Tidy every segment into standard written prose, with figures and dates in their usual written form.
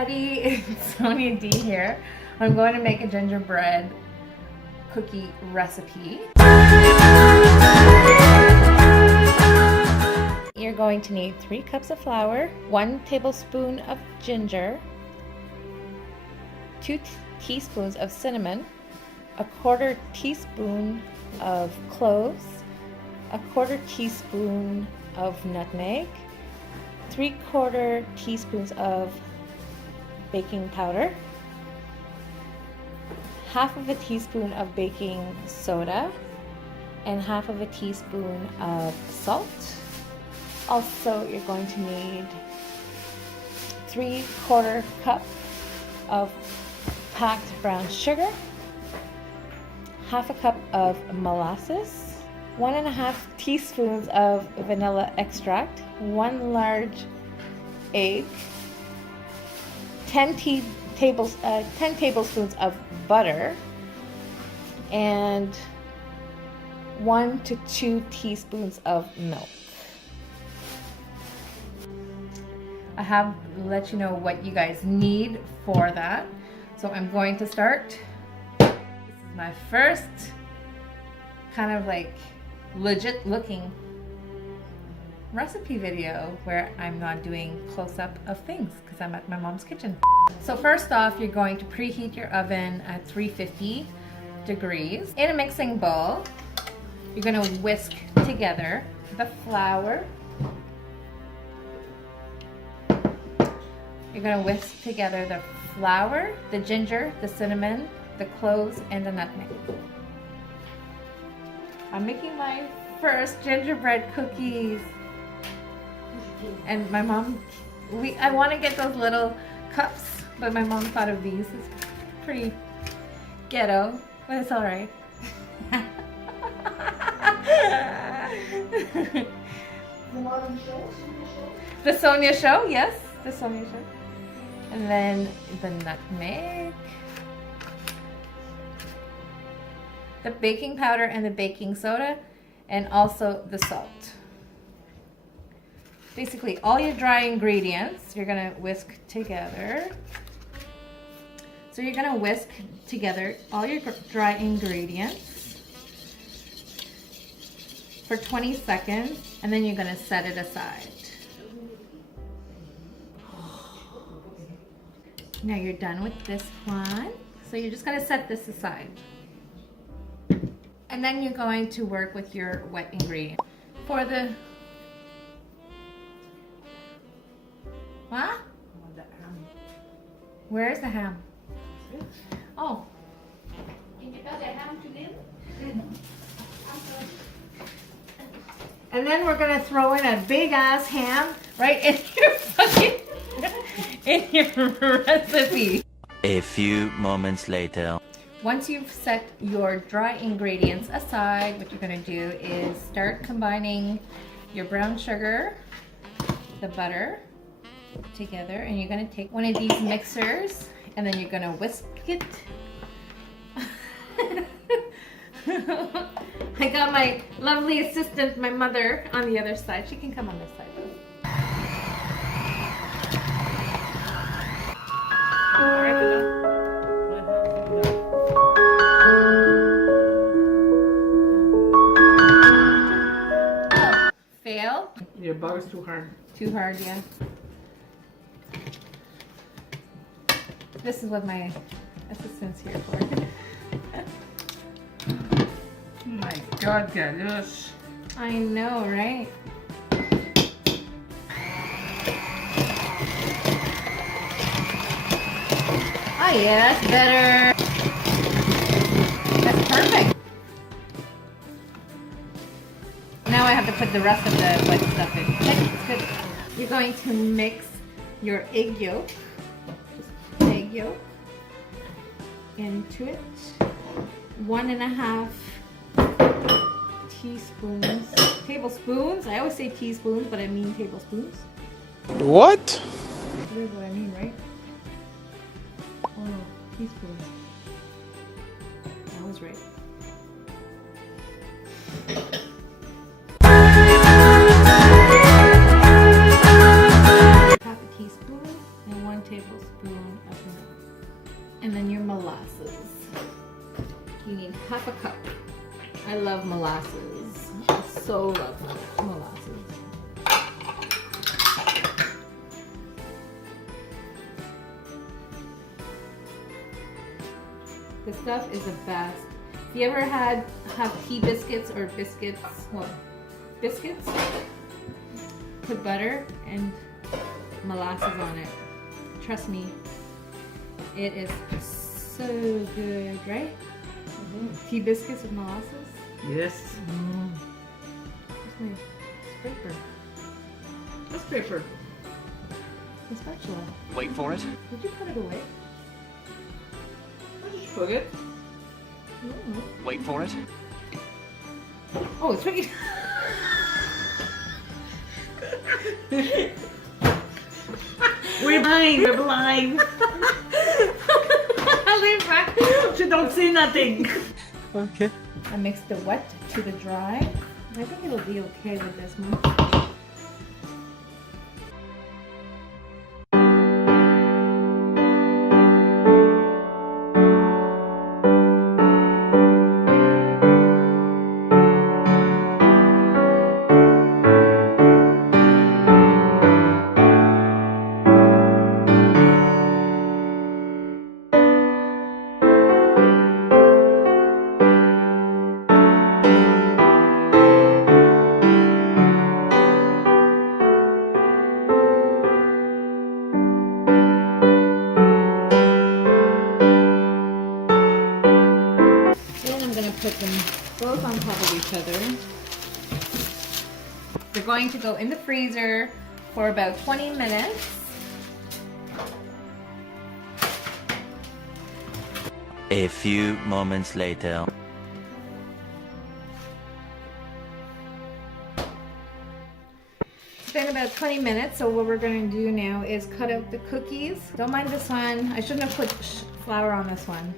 everybody, it's Sonia D here. I'm going to make a gingerbread cookie recipe. You're going to need 3 cups of flour, 1 tablespoon of ginger, 2 teaspoons of cinnamon, 1/4 teaspoon of cloves, 1/4 teaspoon of nutmeg, 3/4 teaspoons of baking powder, 1/2 teaspoon of baking soda, and 1/2 teaspoon of salt. Also, you're going to need 3/4 cup of packed brown sugar, 1/2 cup of molasses, 1.5 teaspoons of vanilla extract, 1 large egg, 10 tablespoons of butter, and 1 to 2 teaspoons of milk. I have let you know what you guys need for that. So I'm going to start. This is my first kind of like legit looking recipe video where I'm not doing close-up of things because I'm at my mom's kitchen. So first off, you're going to preheat your oven at 350 degrees. In a mixing bowl, you're going to whisk together the flour. You're going to whisk together the flour, the ginger, the cinnamon, the cloves, and the nutmeg. I'm making my first gingerbread cookies. And my mom, I want to get those little cups, but my mom thought of these. It's pretty ghetto, but it's all right. The Sonia Show, yes, the Sonia Show. And then the nutmeg, the baking powder and the baking soda, and also the salt. Basically, all your dry ingredients, you're gonna whisk together. So you're gonna whisk together all your dry ingredients for 20 seconds, and then you're gonna set it aside. Now you're done with this one. So you're just gonna set this aside. And then you're going to work with your wet ingredient. For the... What? Where is the ham? Oh. And then we're gonna throw in a big ass ham right in your fucking in your recipe. A few moments later. Once you've set your dry ingredients aside, what you're going to do is start combining your brown sugar, the butter together, and you're going to take one of these mixers and then you're going to whisk it. I got my lovely assistant, my mother, on the other side. She can come on this side. Fail? Your butter's too hard. Too hard, yeah. This is what my assistant's here for. Oh my God, Galush. I know, right? Oh yeah, that's better. That's perfect. Now I have to put the rest of the wet stuff in. That's good. You're going to mix your egg yolk into it. 1.5 tablespoons. I always say teaspoons, but I mean tablespoons. What? That is what I mean, right? Oh, teaspoons. I was right. Half a teaspoon and 1 tablespoon half a cup. I love molasses. I so love molasses. This stuff is the best. If you ever have tea biscuits or biscuits, well, biscuits, put butter and molasses on it. Trust me, it is so good, right? Tea biscuits with molasses? Yes. Where's my scraper? What's paper? The spatula. Wait for it. Did you put it away? Where did you put it? Wait for it. Oh, it's right. We're blind. We're blind. She don't see nothing. Okay. I mixed the wet to the dry. I think it'll be okay with this one. Put them both on top of each other. They're going to go in the freezer for about 20 minutes. A few moments later. It's been about 20 minutes, so what we're going to do now is cut out the cookies. Don't mind this one. I shouldn't have put flour on this one.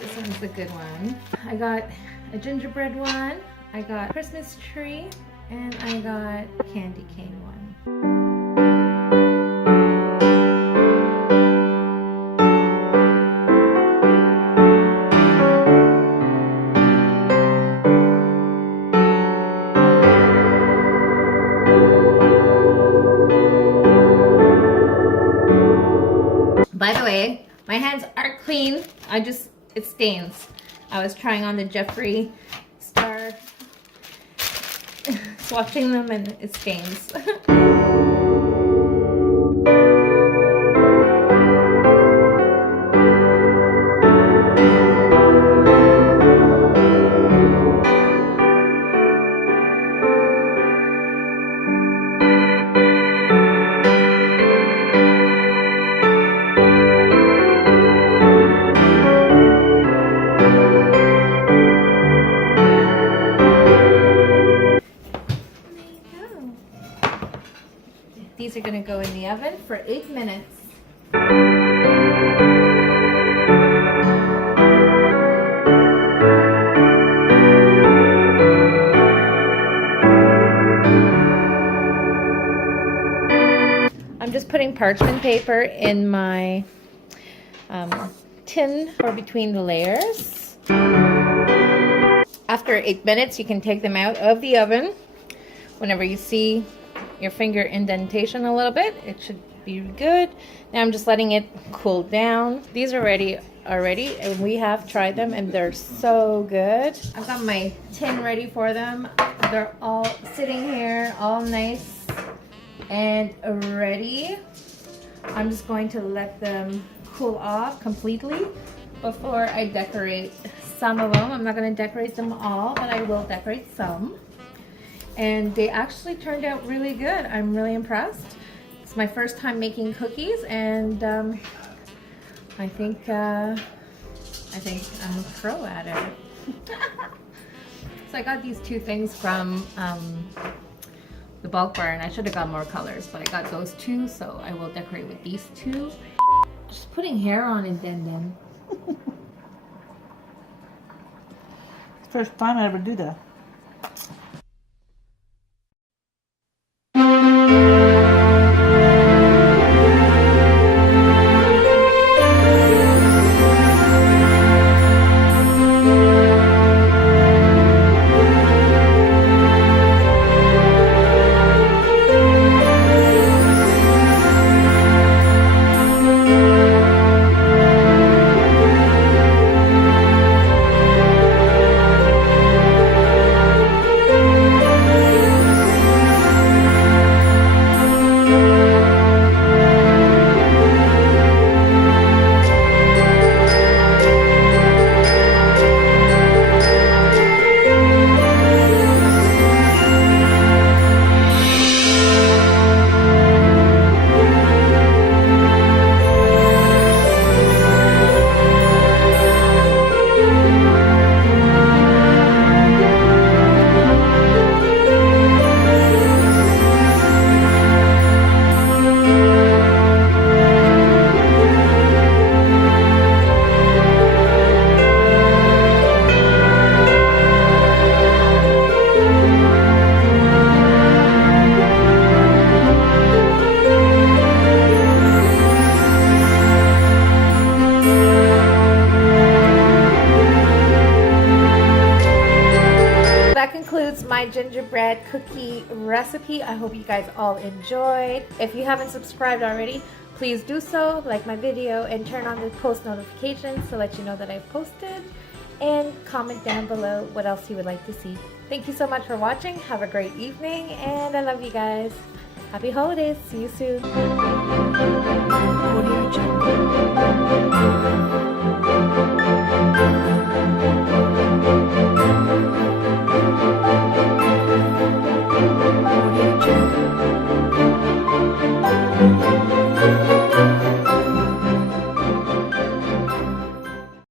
This one's the good one. I got a gingerbread one, I got Christmas tree, and I got candy cane one. By the way, my hands are clean. It stains. I was trying on the Jeffree Star, swatching them, and it stains. These are going to go in the oven for 8 minutes. I'm just putting parchment paper in my tin for between the layers. After 8 minutes, you can take them out of the oven. Whenever you see your finger indentation a little bit, it should be good. Now I'm just letting it cool down. These are ready already, and we have tried them, and they're so good. I've got my tin ready for them. They're all sitting here, all nice and ready. I'm just going to let them cool off completely before I decorate some of them. I'm not going to decorate them all, but I will decorate some. And they actually turned out really good. I'm really impressed. It's my first time making cookies, and I think I'm a pro at it. So I got these two things from the bulk bar, and I should have got more colors, but I got those two, so I will decorate with these two. Just putting hair on it then. First time I ever do that. recipe. I hope you guys all enjoyed. If you haven't subscribed already, please do so, like my video, and turn on the post notifications to let you know that I've posted. And comment down below what else you would like to see. Thank you so much for watching. Have a great evening, and I love you guys. Happy holidays. See you soon. Audio Jungle.